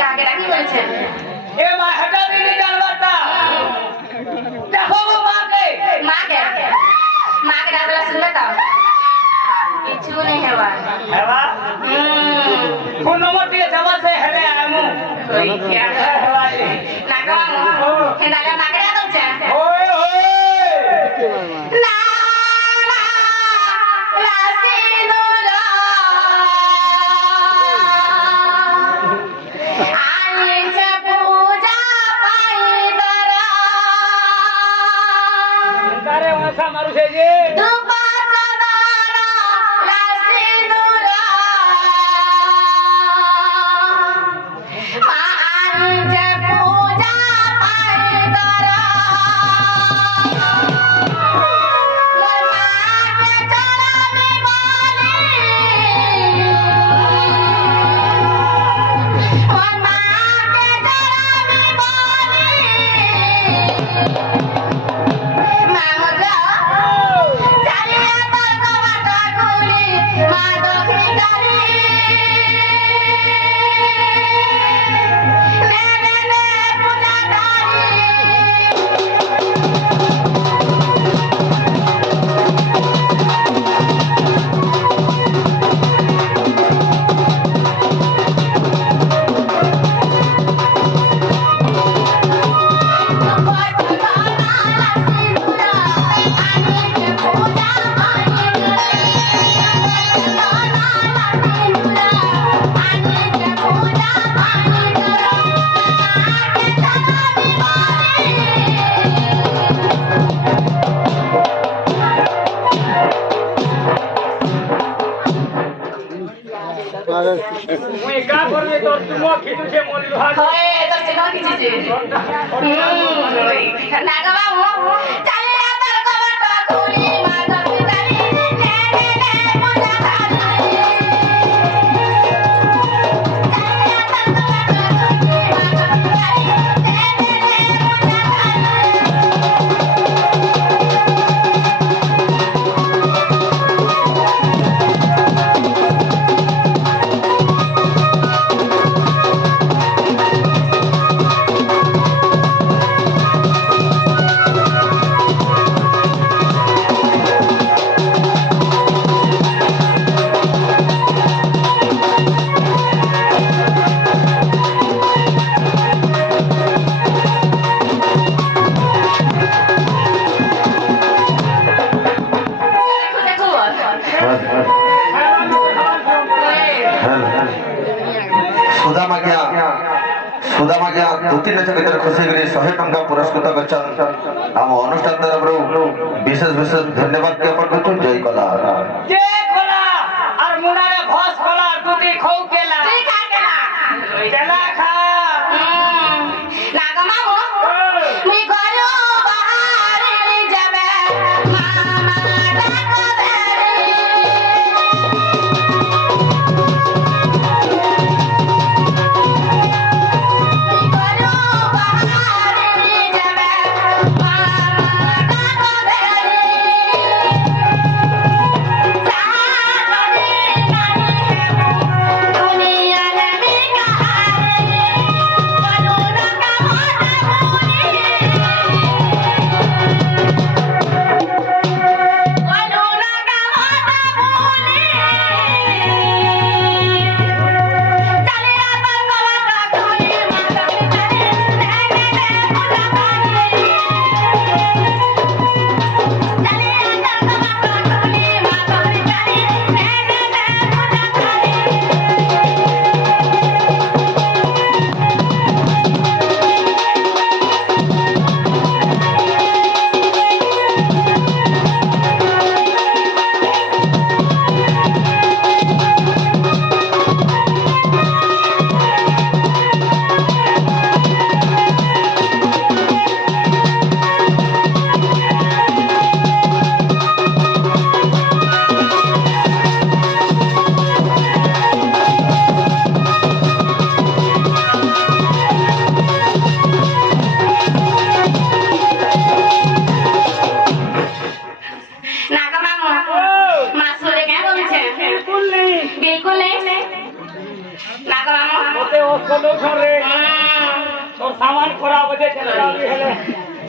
কাকে ডাকি বলছেন? এ মা হটা দিনি জানবারটা দেখো গো মাকে মাকে ডাকলা শুনবে তো কিছু নেই হেবা হেবা কোন নম্বর দিয়ে যাবা সে হেলে আমু নাগমামু হেডালে মাকে ডাকছে ওই ওই না লাসিনুরা আনিছে পূজা পাইদারা কারে ওসা মারু সে যে দুপাচানা লাসিনুরা মা আনিছে পূজা পাইদারা মোর মাকে চড়াবি বলি মোর মাকে চড়াবি বলি মামুলা চালিয়ে তোর কবাটা খুলি মা দক্ষিণারি নে নে নে পূজাধারী মুই কা করবে তোর তুমো খিদু সে মল্লু হাত নাগবাবু চালিয়ে তোর কবাটা খুলি মা দক্ষিণারি নে নে নে পূজাধারী চালিয়ে তোর কবাটা খুলি মা দক্ষিণারি নে নে নে পূজাধারী দেখো ସୁଦାମାଜ୍ଞା ଦୁତି ନାଚ ଗୀତରେ ଖୁସି କରି 100 ଟଙ୍କା ପୁରସ୍କୃତ କରିଛନ୍ତି ଆମ ଅନୁଷ୍ଠାନ ତରଫରୁ ବିଶେଷ ବିଶେଷ ଧନ୍ୟବାଦ ଜ୍ଞାପନ କରୁଛୁ ଜୟ କଲା যে খোলা আর মুনারে ঘস খোলা দুটি খৌ কেলা তুই খা কেনা কেলা খা নাগমামু মুই ঘরু বাহারি যাবে মামা ডাকবে মুই ঘরু বাহারি যাবে মামা ডাকবে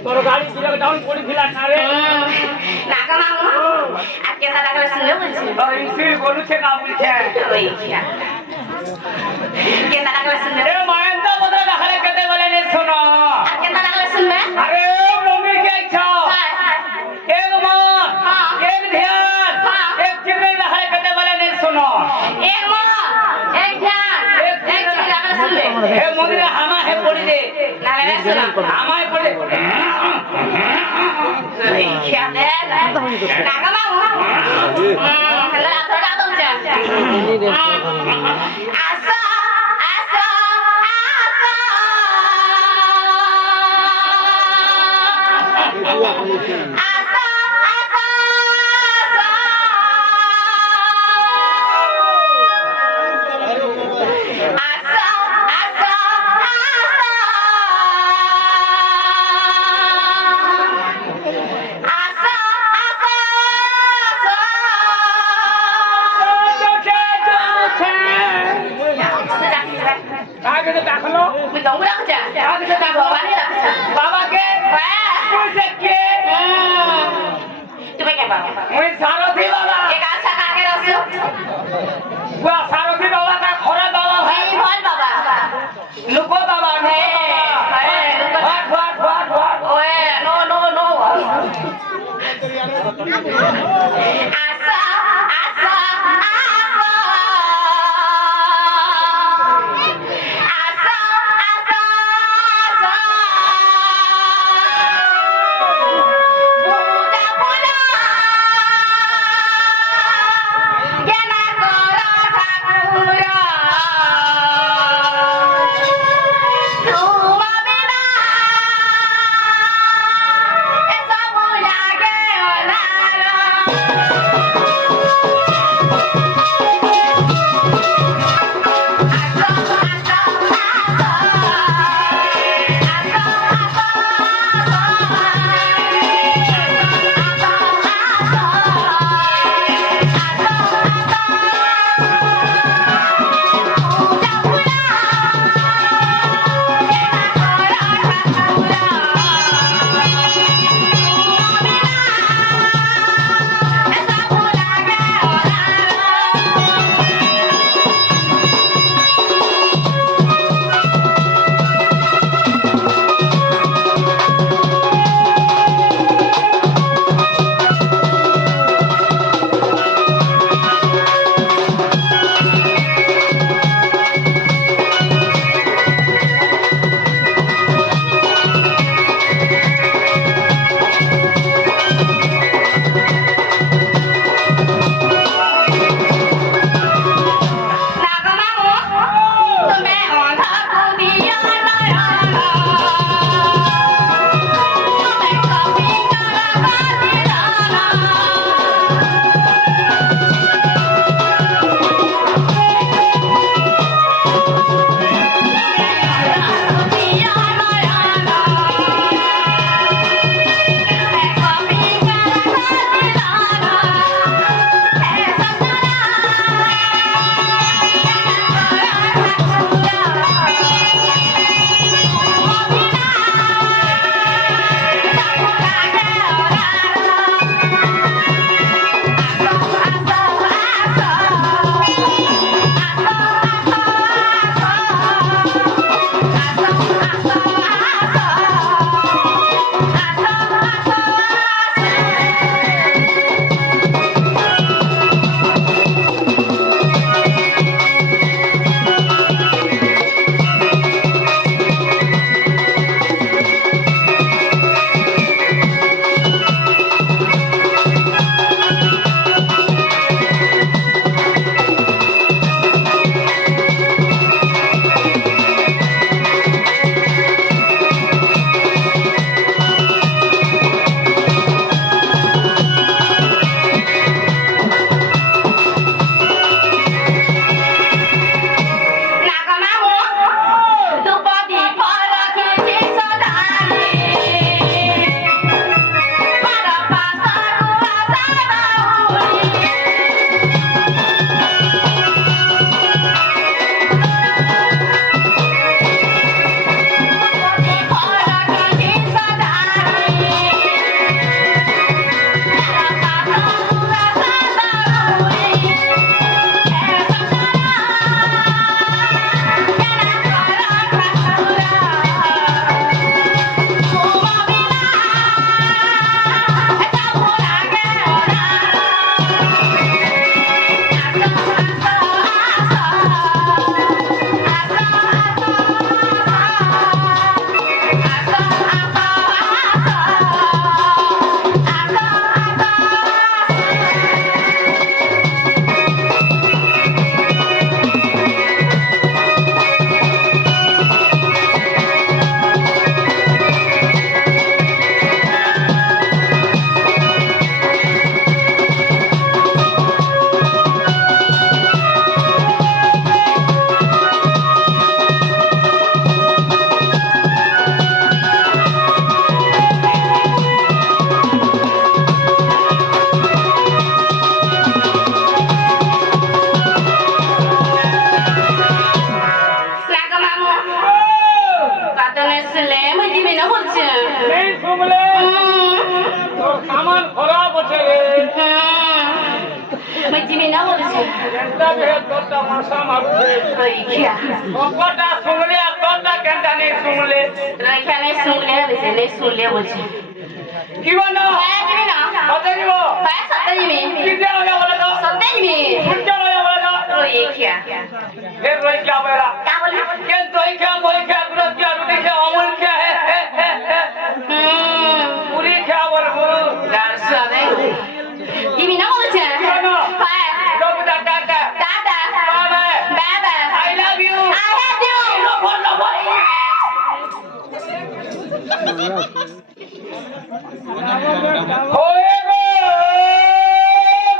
তোর গাড়ি ছিল ডাউন পড়েছিল না রে নাকা মামু আজকে সাদা করে শুনলে বলছি ওই সিল বলছে না বলছে ওই কে সাদা করে শুনলে এ মায়ন্দা বদা দেখালে কেতে বলে নে শোনো আজকে সাদা করে শুনবে আরে মম্মি কে ইচ্ছা एक मन एक ध्यान एक चित्र लहर करने वाले ने सुनो एक मन एक ध्यान एक चित्र लगा सुन ले हे मोदी हामा है पड़ी दे लगा सुन हामा है पड़ी क्या दे नागा माऊ हल्ला थोड़ा दो जा आसा आसा आगे से दाखलो मैं दौड़ रहा जा आगे से दाखलो वाले बाबा के मुझे के तुम्हें क्या बाबा मैं सारथी बाबा एक अच्छा काके रखो वो सारथी बाबा का खोरा बाबा भाई बोल बाबा लुको बाबा ओए नो नो नो आसा आसा Thank you. नहीं सुमले तो सामान खराब होছে রে मैं चिनी ना बोलছি কেনটা বে তোটা মাসা মারছে রইখিয়া কপটা সুমলে আর তোটা কেনটা নেই সুমলে রইখিয়া নেই শুনলে বলছে নেই শুনলে বলছে কি বানো হ্যাঁ চিনি না কত দিব হ্যাঁ সত্যি জিমি কি দেওয়া হবে বলে তো সত্যি জিমি কুঞ্চা হবে বলে তো রইখিয়া फिर रोई क्या बेरा क्या बोला के रोई क्या बोई क्या गुरु क्या रोटी क्या अमूल क्या है पूरी क्या बोल गुरु यार सुने जिमी ना बोलছে হ্যাঁ लोग दादा दादा बाबा बाबा I love you I love you लो बोलो भाई होए गो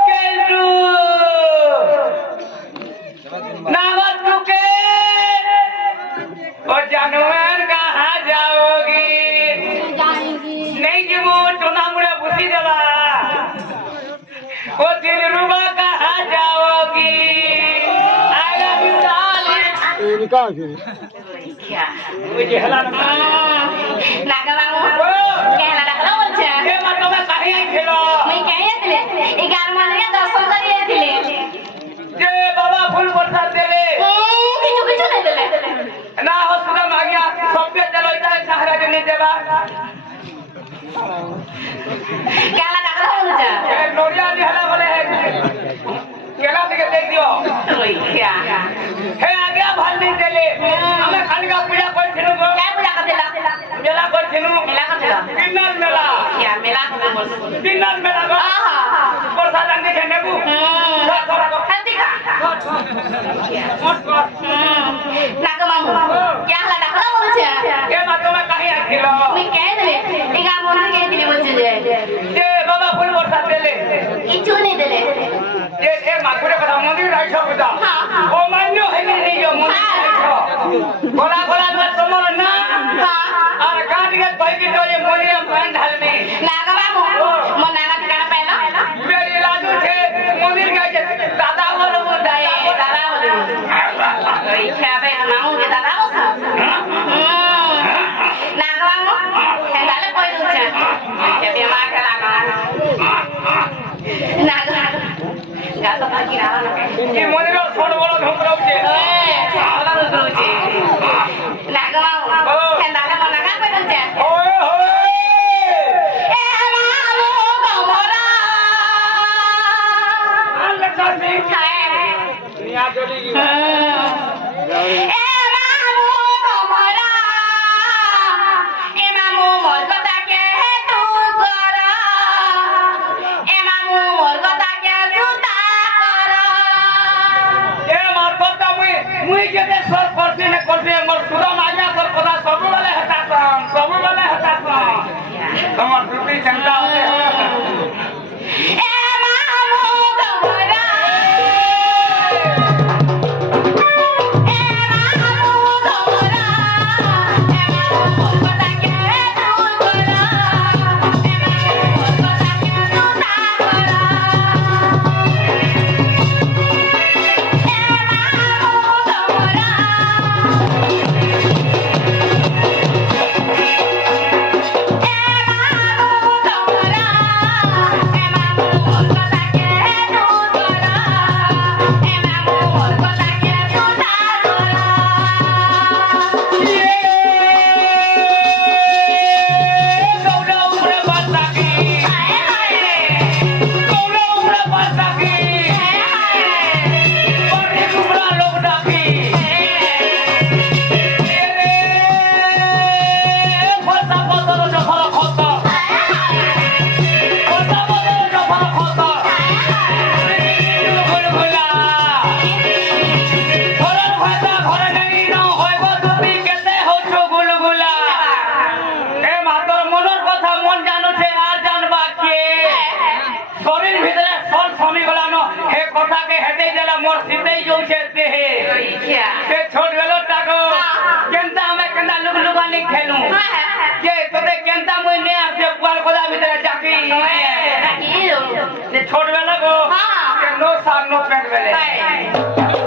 केलू नावत रुके और जानवर कहाँ जाओगी नहीं जी वो टोना मुड़ा बुद्धि जला वो दिल रुबा कहाँ जाओगी आई लव यू डार्लिंग क्या मुझे हला ना नागा बाबू কেলা ডাকলা বলছে ये मतलब मैं कहीं आई खेलो মই কেন এলে 11 মাসে দর্শন করি এলে ये बाबा फूल प्रसाद देले কিছু কিছু নাই দিলে ना हो सुधा मागिया सब पे चलो इधर सहारा देने देवा কেলা ডাকলা বলছে ये नोरिया भी हला बोले है केला से देख दियो ওই क्या हे आगे भाल नहीं देले हमें खाली का पूजा कर थिनु को क्या पूजा करतेला मेला कर थिनु मेला करतेला किन्नर मेला क्या मेला करते बोल किन्नर मेला को प्रसाद आने के नेबू थोड़ा को हल्दी खा मत कर नागा मामू क्या हला डाकला বলছে ये मतलब मैं कहीं आई खेलो মই কেন দিলে 11 মাসে কে দিলে বলছে যে ये बाबा फूल प्रसाद देले কিছু নেই দিলে ये माकुरे का मंदिर राइट सब का ओ मान्यो है नहीं जो मंदिर बोला बोला मत समर ना और काट के भाई की तो ये मंदिर में ढाल में नागा मामू मो नागा ठिकाना पाइला मेरी लाडू थे मंदिर का दादा बोलो दादा दादा बोले ওই খেবে মামু के दादा बोला नागा मामू হেদালে কই দুছে কে বেমা খেলা नागा गाता बाकी रहा ना ये मंदिर और छोड़ बोलो हम लोग के ओए साला दुचे नागा मामू হেদালে মনা কা কই দুছে ओए होए এ মামু তোমরা लक्ष्मण सिंह খায় दुनिया चली गई এ মামু তোমরা এ মামু মোর কথা কে তু করা এ মামু মোর কথা কে সুতা করা ये मार पता मुई के स्वर करती मोर सुरा माया कर पता सब वाले हटाता তোমার প্রতি চিন্তা আছে এ মামু তোমরা এ মামু তোমরা এ মামু মোর কথা কে তু করা এ মামু মোর কথা কে সুতা করা छोड़ वेला को नो साग नो पेट वेले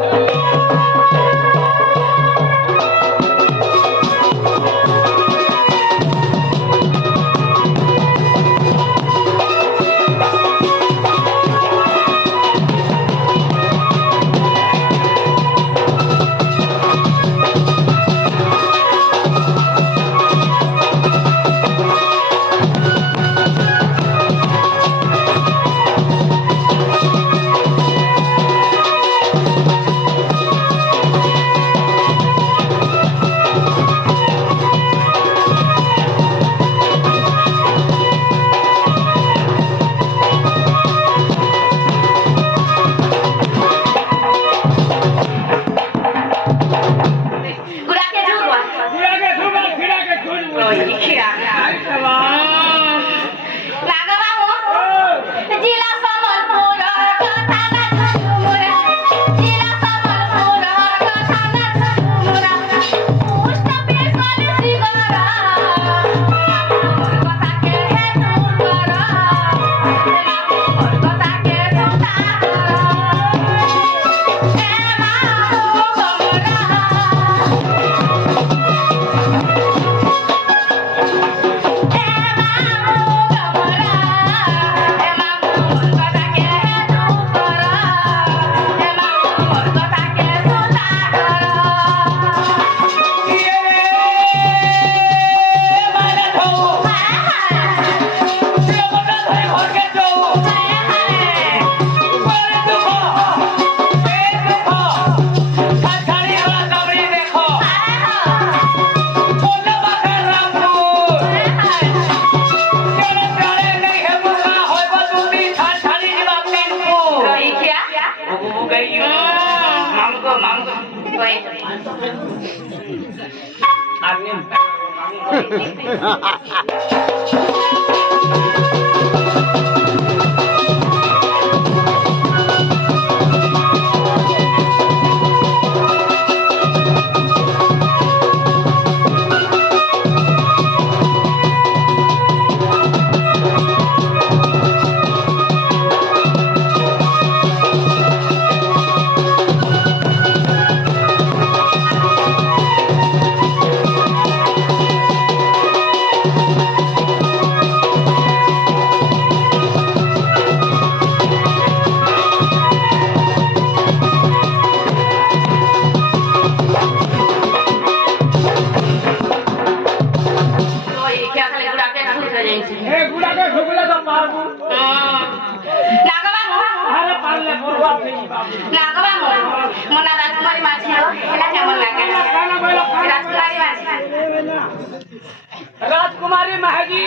राजकुमारी महजी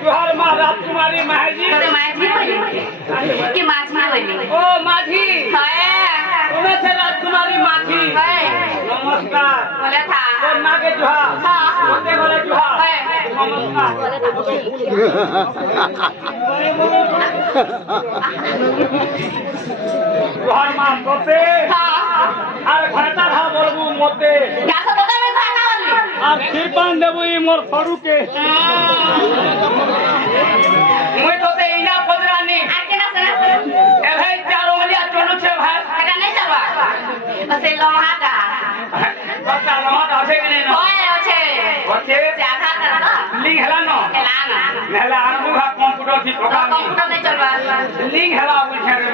तुहार माँ राजकुमारी महजी ओ माझी तुम्हें से राजकुमारी माझी नमस्कार और माँ के जुहा बोलते बोले जुहा तुहार माँ सोते আর ঘরটা ধা বলবু মতে আর কৃপান দেবু ই মোর ফড়ুকে মুই তোতে ইনা পদরানি এ ভাই চালো মলিয়া চলুছে ভাই বাচ্চা লহাটা আছে কি না আছে লিঙ্ক হেলা ন হেলা আনবুঘা কম্পিউটার কি প্রোগ্রাম লিঙ্ক হেলা বুঝে রে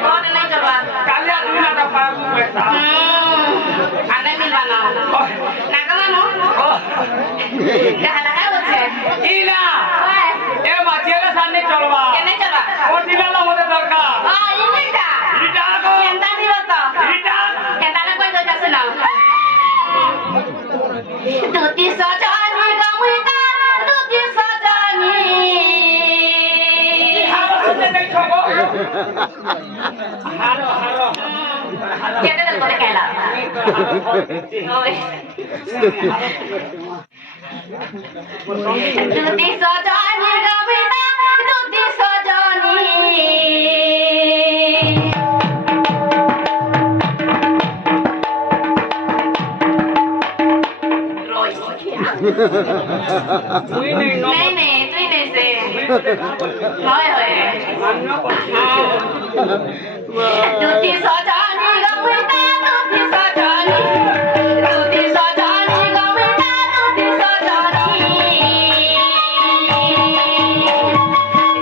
কালিয়া দুনা তা পাবু পয়সা ইনা এ মাছিলা সামনে চলবা ও দিলা মতে দরকার ইটা গো ইটা দুটি সজানি গামুইতা দুটি সজানি হারো হারো কেটে দে বলে কেলা ওই দুটি সজানি গামুইতা দুটি সজানি তুই নেই ন नहीं तुई नहीं से होय होय দুটি সজানি গামুইতা দুটি সজানি দুটি সজানি গামুইতা দুটি সজানি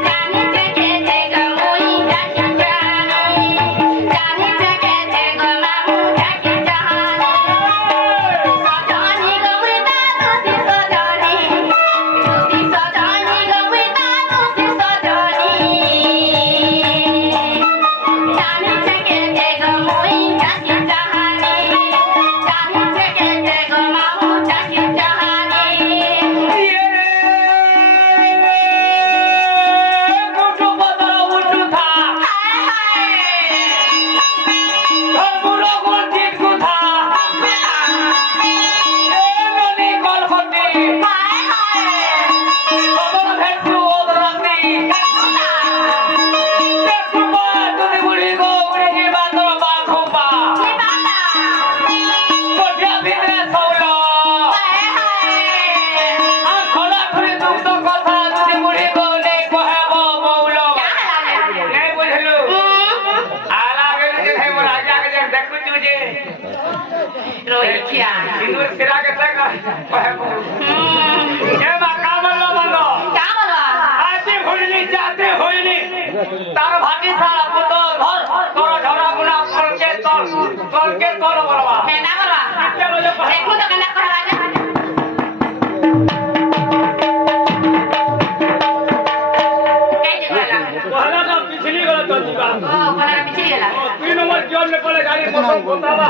জানি থেকে থেকে গামুই জানি জানি জানি থেকে থেকে গামু জানি জানি সজানি গামুইতা দুটি সজানি দুটি সজানি গামুইতা দুটি সজানি জানি থেকে থেকে গামুই জানি জানি জানি থেকে থেকে গামু জানি জানি মুটু বদরা মুটু থা ধর বুড়ো গুল ঠিক কুথা এ ননি কলফতি বদরা ভেটু ওদরাতি দেখু মা তুমি বুড়ি গো বুড়ি কি বান্দর বাখোপা কোঠিয়া ভিতরে সৌলো আর খোলা খুলি দুগ্ধ কথা তুমি বুড়ি গো নেই কহেব বৌলো নেই বুঝলু আলাগে যে হে মোর আগে আগে যে দেখু তুজে রোহিয়া সিন্দুর সিরা के तक कहेब ए मा का বললো বন্ধ क्या बोला আজে হইনি যাতে হইনি তার ভাটি সারা কত ধর তোর ঝরা গুনা ফলকে তোর বলবা मैं ना बोला চলো যে देखो तो कन्या कहला जा कैसे कहला पहला तो पिछली गला तो जीवा ओ कहला पिछली गेला 3 नंबर जोन में पहले गाड़ी पसंद होतावा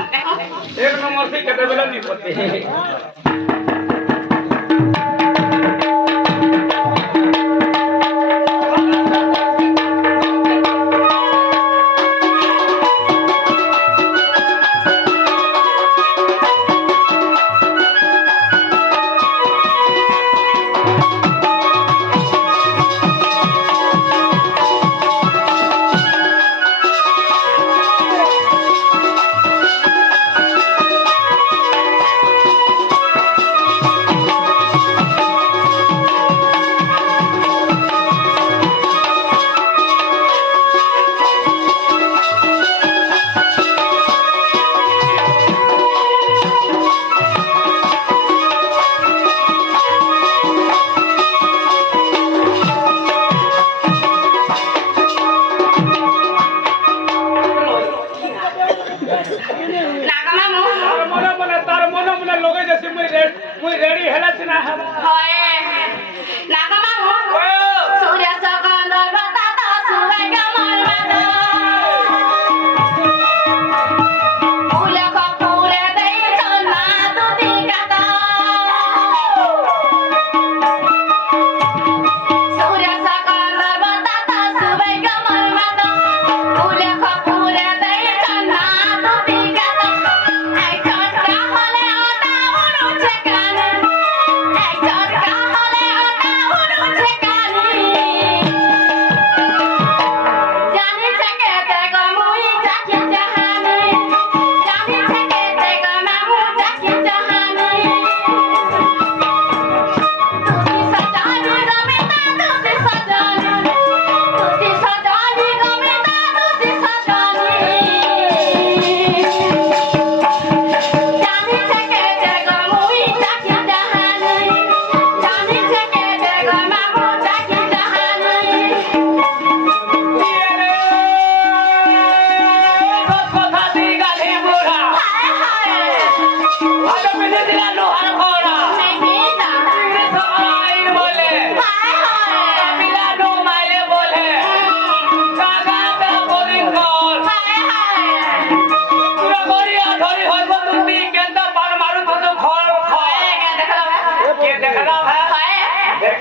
1 नंबर से कते बेला नहीं होते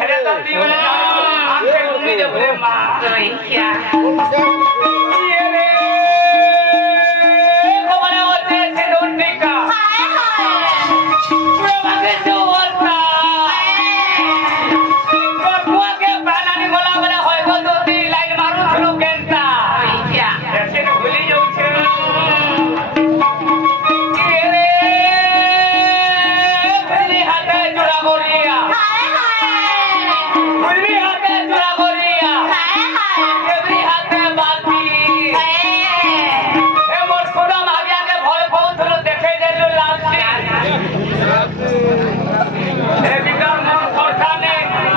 हेरे तो ती बोले आंखे लूंगी जब रे माँ क्या ये रे कमरे होते थे रोटी का हाय हाय पूरे बाकी जो होता और मुआ के पहला नहीं बोला बोला होए को तो ती लाइन मारू शुरू केंता क्या ऐसे न भूली जाऊ छे ये रे बुझली हाथे जुड़ा गोरिया हाय हाय बुझली हाथे जुड़ा गोरिया हाय हाय केवरी हाथे बाती ए मोर खुदा मागिया के भय पहुंचलो देखे देलो लास्टी ए बिकार मन सरसा ने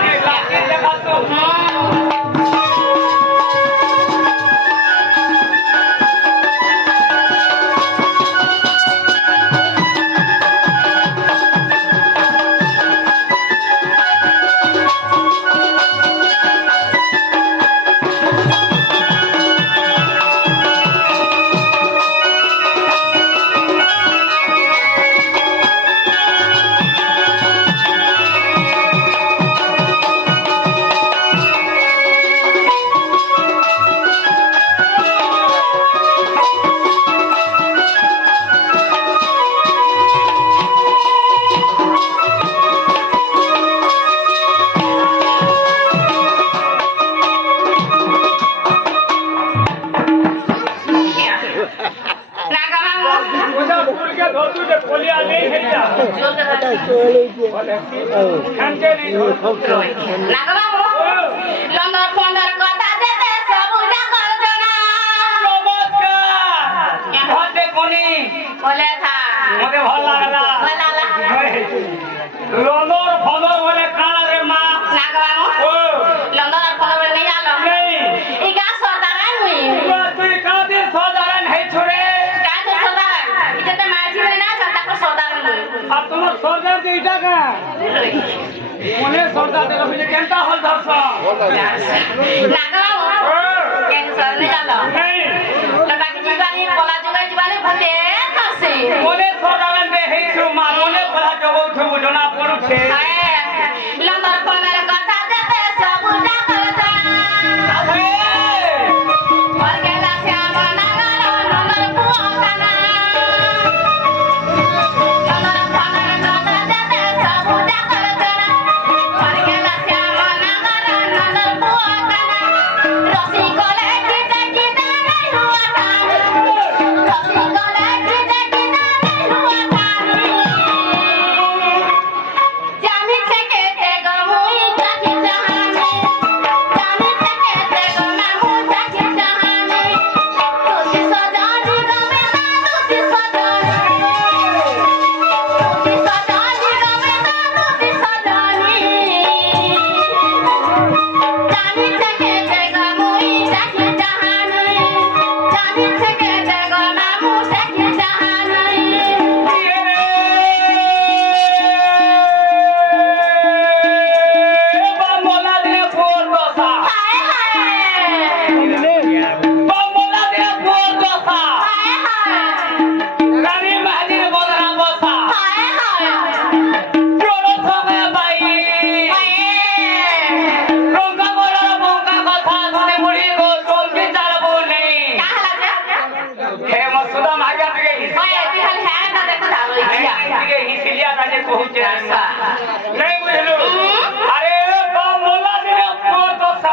ये लास्टी देखा तू ओजा फूल के धोतू जे पोलिया नहीं है जा खानके नहीं नमस्कार भाते कोनी मते ভাল लागला लोलोर फलोर बोले काला रे माँ ओ नहीं तू कादे साधारण है छोरे अब तुम्हार सरदार के इटा का मने सरदार के कभी केंता हल धरसा नहीं मने सरदार के है छु मा मने बड़ा जगो छु जना पड़ू छे नहीं बुझलू अरे बा मोला दे मोर दोसा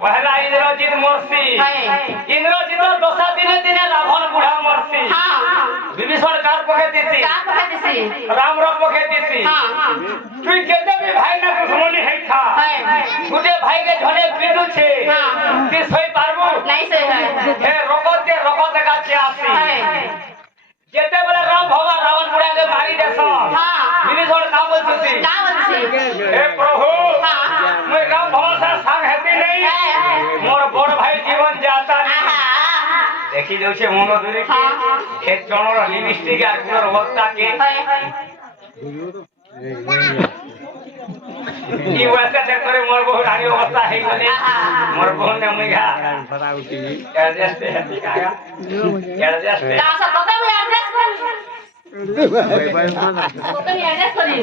पहला इंद्रजीत मरसी इंद्रजीत दोसा दिने दिने रावण बुढ़ा मरसी विभीषण कार पकेतीसी राम रब पकेतीसी तुई केते भी भाई ना दुश्मनी है था गुटे भाई के झने पीटू छे ती सही पारबो नहीं सही है हे रोकते का चासी जेते बेला राम भगवान रावण बुढ़ा के मारी देसो विभीषण का बोलती हे प्रभु मैं राम भगवान से संग हेती नहीं मोर बड़ भाई जीवन जाता नहीं देखी जाऊ छे मोनो दूरी के एक जणर लिपस्टिक आ गुणर वक्ता के की वैसे देख करे मोर बहुत हारी अवस्था है गले मोर बहन ने मुइगा पता उठी एडजस्ट है दिखाया एडजस्ट का सब पता है एडजस्ट कर তোকে অ্যাড্রেস করি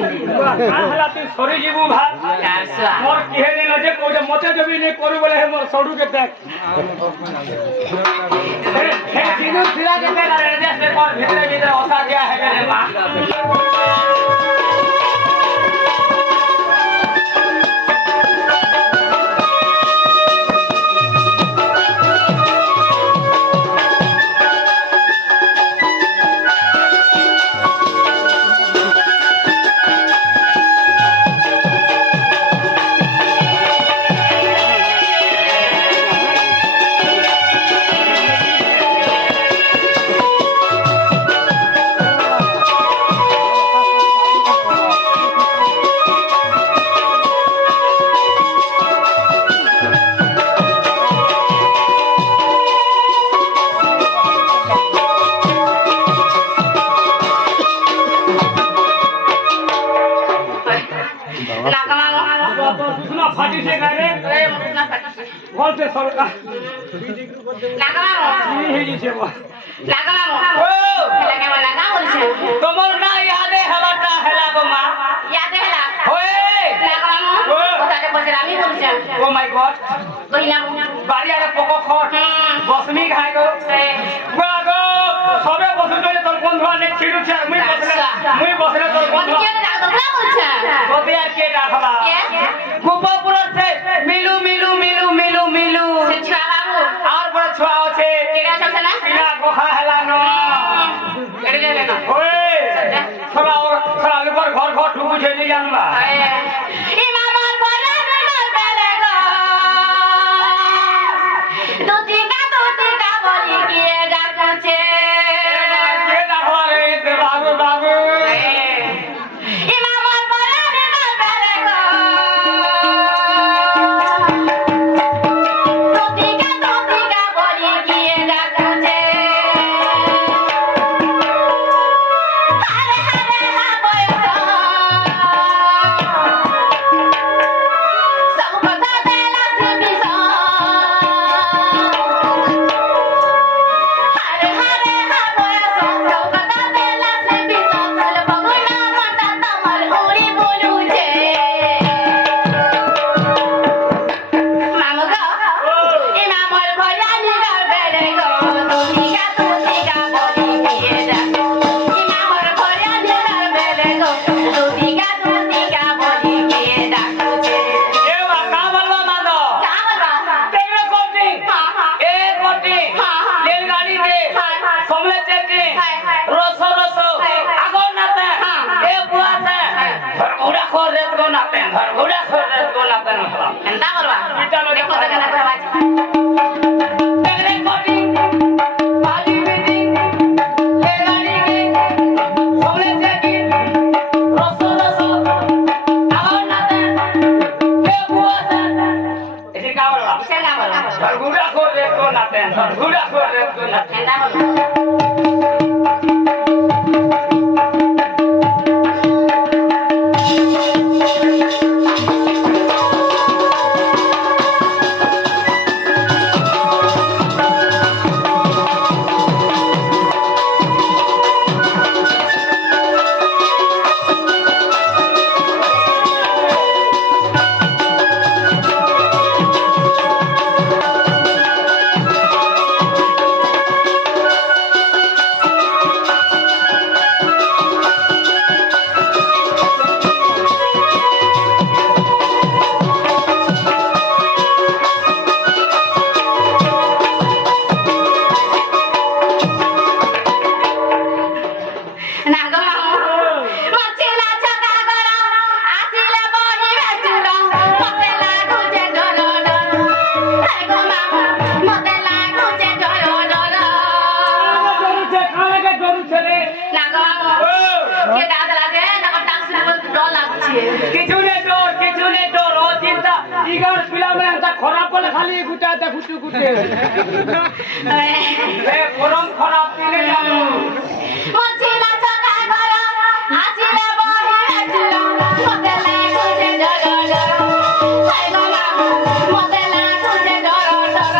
ହେଲା তুই ସରି ଯିବୁ ଭାଇ ଆଚ୍ଛା ମୋର କିଏ ଦିନ ଯେ କହୁଛେ ମତେ ଦେବି ନି କରୁ ବୋଲେ ମୋର ସଡୁ କେତେ ସିନୁ ଥିଲା କେତେ ରେଜିଷ୍ଟ୍ରେ କର ଭିତରେ ଭିତରେ ଅସା ଦିଆ ହେବେ ରେ ମା ফাটি সে গারে ভলতে সরকার ହେଇଯିছে তোমার না ইয়াদে হেলাটা হেলা গো মা ও মাই গড বাড়ি আরে পক খট বসমি খাই গো গো সবে বসু চলে তোর বন্ধু অনেক ছিড়ুছে আর মুই বসলে তোর বন্ধু কবে আর কে ডাকবা গোপালপুর আছে মিলু মিলু মিলু মিলু মিলু আর বড় ছোয়া আছে কিনা গোখা হেলা ন ওই ছড়া লোকর ঘর ঘর ঢুকুছে নি জানবা खराब बोले खाली गुटा दे गुटू गुटे ए गरम खराब दिले जानो মচিলা চকা গরা আসিলে বহি আছিলো মতে লাগুছে ডর ডর হাই গো মামু মতে লাগুছে ডর ডর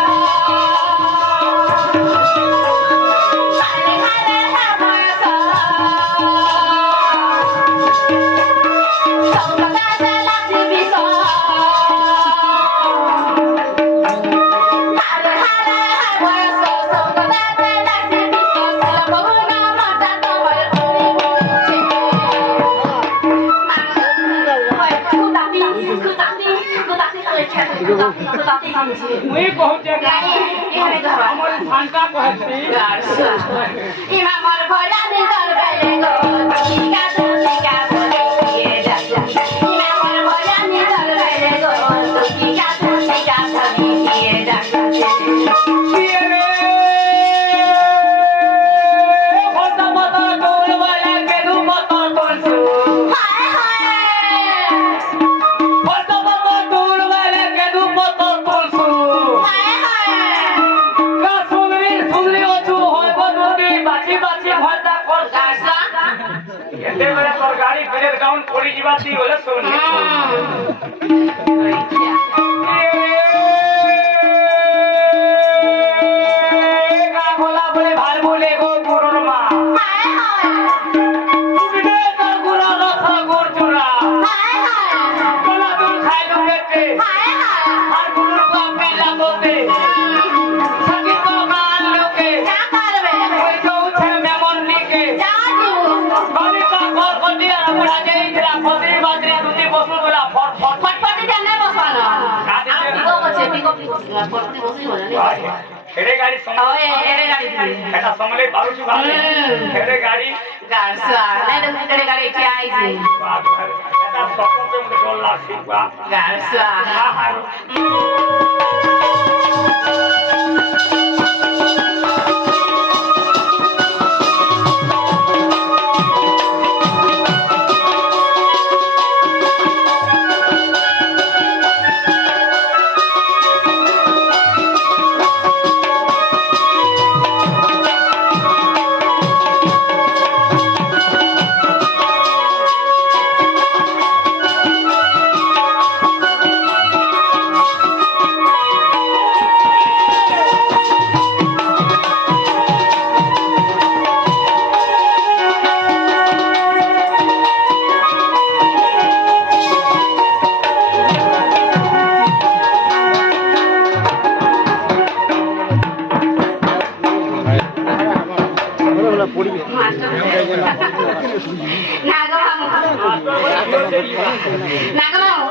হারে হারে হাবস ମୁଇଁ କହୁଛେ ଆମର ଫାଙ୍କା କହେସି ଏତେବେଳେ ତୋର ଗାଡି ଫେରେ ଡାଉନ ପଡିଯିବା ତି ବୋଲେ ଶୁଣି ଏଡେ ଗାଡି ଏଟା ସମଲେ ପାରୁଛୁ ଭାବେ ଏଡେ ଗାଡି ଏଟା ସତରେ ମୋତେ ଡର ଲାଗୁଛି নাগবাবু